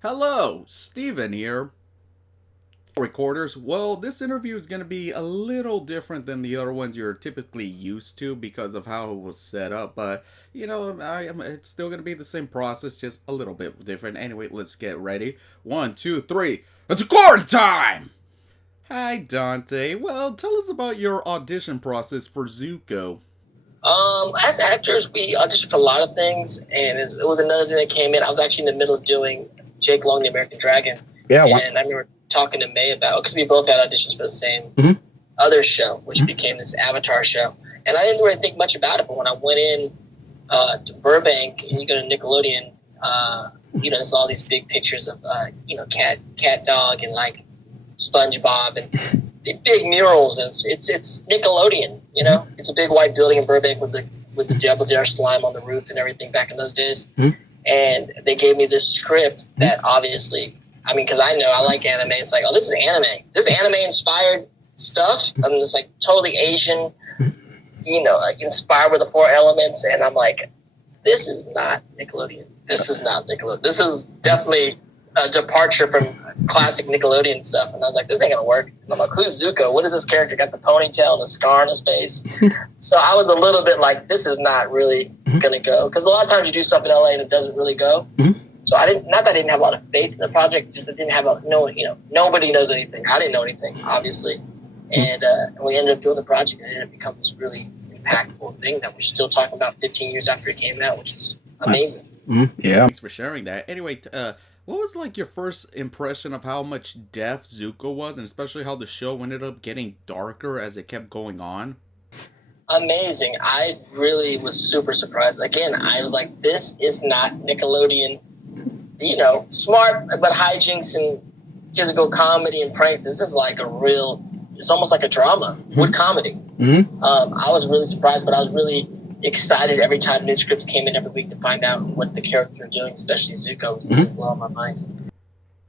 Hello, Steven here. Recorders. Well, this interview is going to be a little different than the other ones you're typically used to because of how it was set up, but it's still going to be the same process, just a little bit different. Anyway, let's get ready. One, two, three. It's record time! Hi, Dante. Well, tell us about your audition process for Zuko. As actors, we auditioned for a lot of things, and it was another thing that came in. I was actually in the middle of doing Jake Long, the American Dragon, Yeah, and I remember talking to May about because we both had auditions for the same other show, which became this Avatar show. And I didn't really think much about it, but when I went in to Burbank and you go to Nickelodeon, there's all these big pictures of cat dog and like SpongeBob and big murals, and it's Nickelodeon. It's a big white building in Burbank with the Double Dare slime on the roof and everything back in those days. And they gave me this script that obviously, I mean, because I know I like anime. It's like, oh, this is anime. This is anime inspired stuff. I mean, it's like totally Asian, like inspired with the four elements. And I'm like, this is not Nickelodeon. This is not Nickelodeon. This is definitely a departure from classic Nickelodeon stuff. And I was like, this ain't gonna work. And I'm like, who's Zuko? What is this character? Got the ponytail and the scar on his face. So I was a little bit like, this is not really gonna go. Because a lot of times you do stuff in LA and it doesn't really go. So not that I didn't have a lot of faith in the project, just I didn't have nobody knows anything. I didn't know anything, obviously. And we ended up doing the project, and it ended up becoming this really impactful thing that we're still talking about 15 years after it came out, which is amazing. Yeah. Thanks for sharing that. Anyway, what was like your first impression of how much depth Zuko was, and especially how the show ended up getting darker as it kept going on? Amazing. I really was super surprised. Again, I was like, this is not Nickelodeon, smart but hijinks and physical comedy and pranks. This is like it's almost like a drama with comedy. I was really surprised, but I was really excited every time new scripts came in every week to find out what the characters are doing, especially Zuko. Was really blowing my mind.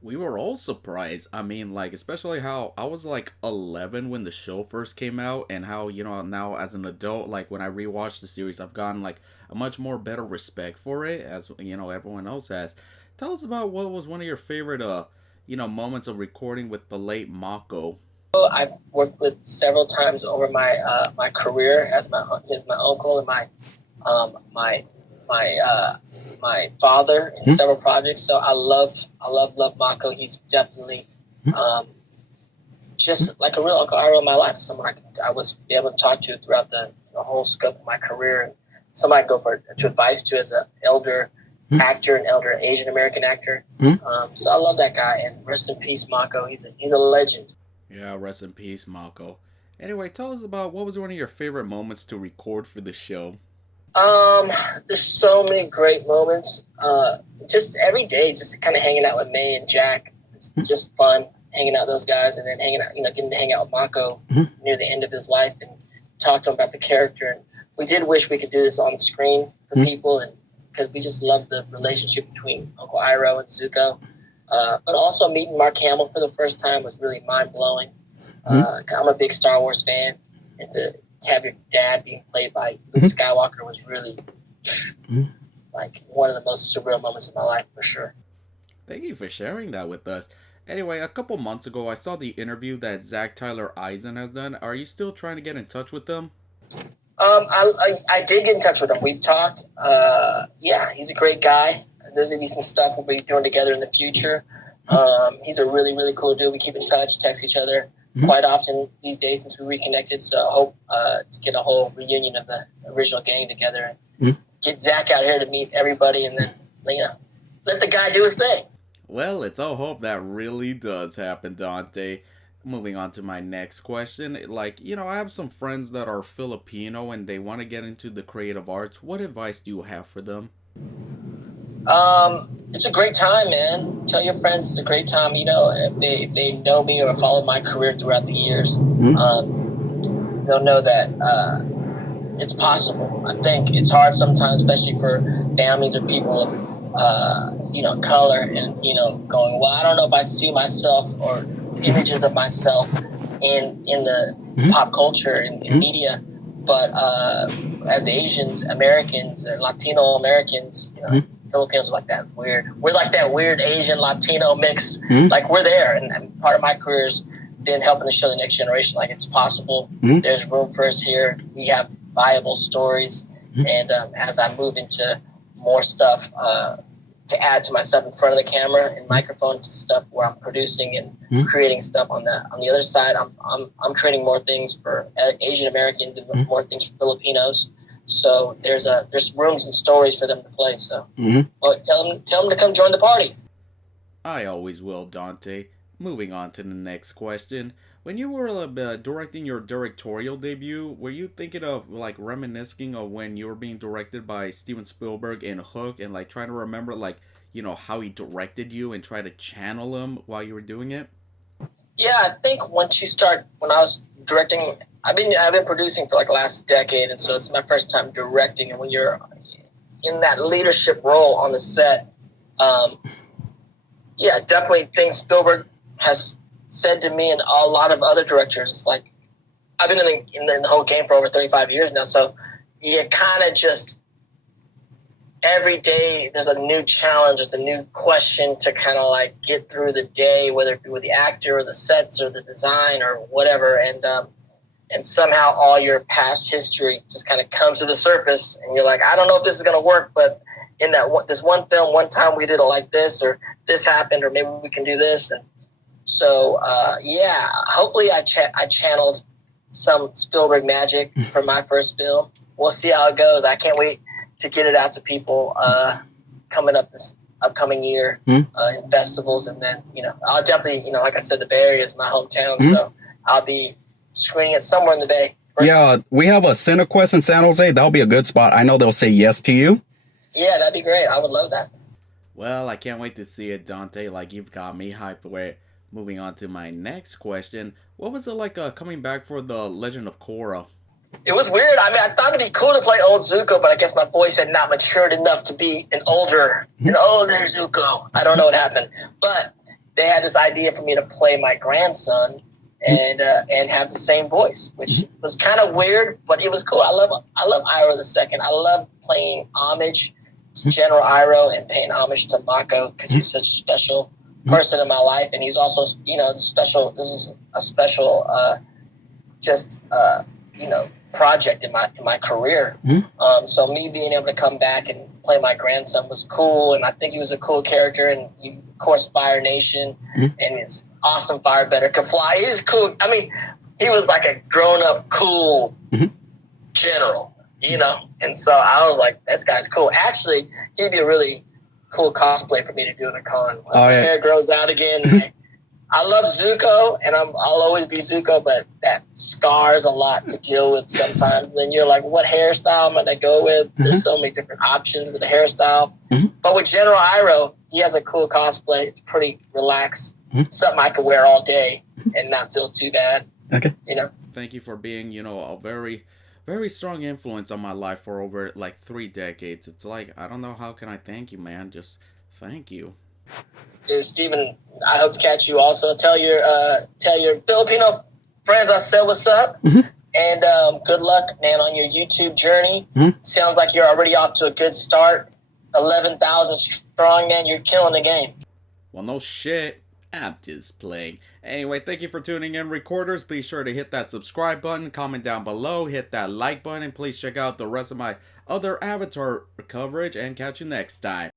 We were all surprised. I mean, like, especially how I was like 11 when the show first came out, and how, now as an adult, like, when I rewatched the series, I've gotten like a much more better respect for it, as everyone else has. Tell us about what was one of your favorite, moments of recording with the late Mako. I've worked with several times over my career as my uncle and my father in several projects. So I love Mako. He's definitely just like a real Uncle Iroh in my life. Someone I was able to talk to throughout the whole scope of my career, and somebody I go to advice to as an elder actor, an elder Asian American actor. So I love that guy, and rest in peace, Mako. He's a legend. Yeah, rest in peace, Mako. Anyway, tell us about what was one of your favorite moments to record for the show. There's so many great moments. Just every day, just kind of hanging out with May and Jack. It's just fun hanging out with those guys, and then hanging out, getting to hang out with Mako near the end of his life and talk to him about the character. And we did wish we could do this on screen for people, and because we just love the relationship between Uncle Iroh and Zuko. But also meeting Mark Hamill for the first time was really mind blowing. I'm a big Star Wars fan, and to have your dad being played by Luke Skywalker was really like one of the most surreal moments of my life for sure. Thank you for sharing that with us. Anyway, a couple months ago, I saw the interview that Zach Tyler Eisen has done. Are you still trying to get in touch with them? I did get in touch with him. We've talked. Yeah, he's a great guy. There's going to be some stuff we'll be doing together in the future. He's a really, really cool dude. We keep in touch, text each other quite often these days since we reconnected. So I hope to get a whole reunion of the original gang together and get Zach out here to meet everybody, and then, let the guy do his thing. Well, let's all hope that really does happen, Dante. Moving on to my next question. I have some friends that are Filipino and they want to get into the creative arts. What advice do you have for them? It's a great time, man. Tell your friends it's a great time. If they know me or followed my career throughout the years, they'll know that it's possible. I think it's hard sometimes, especially for families or people of color, and going, well, I don't know if I see myself or images of myself in the pop culture and in media, but as Asians, Americans, Latino Americans, Filipinos are like that weird. We're like that weird Asian Latino mix. Mm-hmm. Like we're there, and part of my career's been helping to show the next generation like it's possible. Mm-hmm. There's room for us here. We have viable stories, Mm-hmm. and as I move into more stuff to add to myself in front of the camera and microphone to stuff where I'm producing and Mm-hmm. creating stuff on the other side, I'm creating more things for Asian Americans and Mm-hmm. more things for Filipinos. So there's rooms and stories for them to play. So Mm-hmm. well, tell them to come join the party. I always will, Dante. Moving on to the next question. When you were directing your directorial debut, were you thinking of like reminiscing of when you were being directed by Steven Spielberg in Hook and like trying to remember like, you know, how he directed you and try to channel him while you were doing it? Yeah, I think when I was directing, I've been producing for like the last decade, and so it's my first time directing. And when you're in that leadership role on the set, yeah, definitely things Spielberg has said to me and a lot of other directors. It's like I've been in the whole game for over 35 years now, so you kind of just every day there's a new challenge, there's a new question to kind of like get through the day, whether it be with the actor or the sets or the design or whatever, and somehow all your past history just kind of comes to the surface, and you're like, I don't know if this is going to work, but in this one film, one time we did it like this, or this happened, or maybe we can do this. And so, yeah, hopefully I channeled some Spielberg magic for my first film. We'll see how it goes. I can't wait to get it out to people coming up this upcoming year in festivals. And then, I'll definitely, like I said, the Bay Area is my hometown, so I'll be screening it somewhere in the Bay. Yeah, we have a CineQuest in San Jose. That'll be a good spot. I know they'll say yes to you. Yeah, that'd be great. I would love that. Well, I can't wait to see it, Dante. Like, you've got me hyped for it. Moving on to my next question. What was it like coming back for The Legend of Korra? It was weird. I mean, I thought it'd be cool to play old Zuko, but I guess my voice had not matured enough to be an older Zuko. I don't know what happened. But they had this idea for me to play my grandson and have the same voice, which was kind of weird, but it was cool. I love Iroh the Second. I love playing homage to General Iroh and paying homage to Mako because he's such a special person in my life, and he's also special. This is a special project in my career. So me being able to come back and play my grandson was cool, and I think he was a cool character, and he, of course, Fire Nation, and it's awesome Firebender, could fly. He's cool. I mean, he was like a grown-up, cool general, and so I was like, this guy's cool. Actually, he'd be a really cool cosplay for me to do in a con. Once my hair grows out again. I love Zuko, and I'll always be Zuko, but that scars a lot to deal with sometimes. Then you're like, what hairstyle am I going to go with? There's so many different options with the hairstyle. But with General Iroh, he has a cool cosplay. It's pretty relaxed. Something I could wear all day and not feel too bad. Okay. Thank you for being, a very, very strong influence on my life for over like 3 decades. It's like, I don't know how can I thank you, man. Just thank you. Dude, Steven, I hope to catch you also. Tell your Filipino friends I said what's up. And good luck, man, on your YouTube journey. Sounds like you're already off to a good start. 11,000 strong, man. You're killing the game. Well, no shit. I'm just playing. Anyway, thank you for tuning in, recorders. Be sure to hit that subscribe button, comment down below, hit that like button, and please check out the rest of my other Avatar coverage, and catch you next time.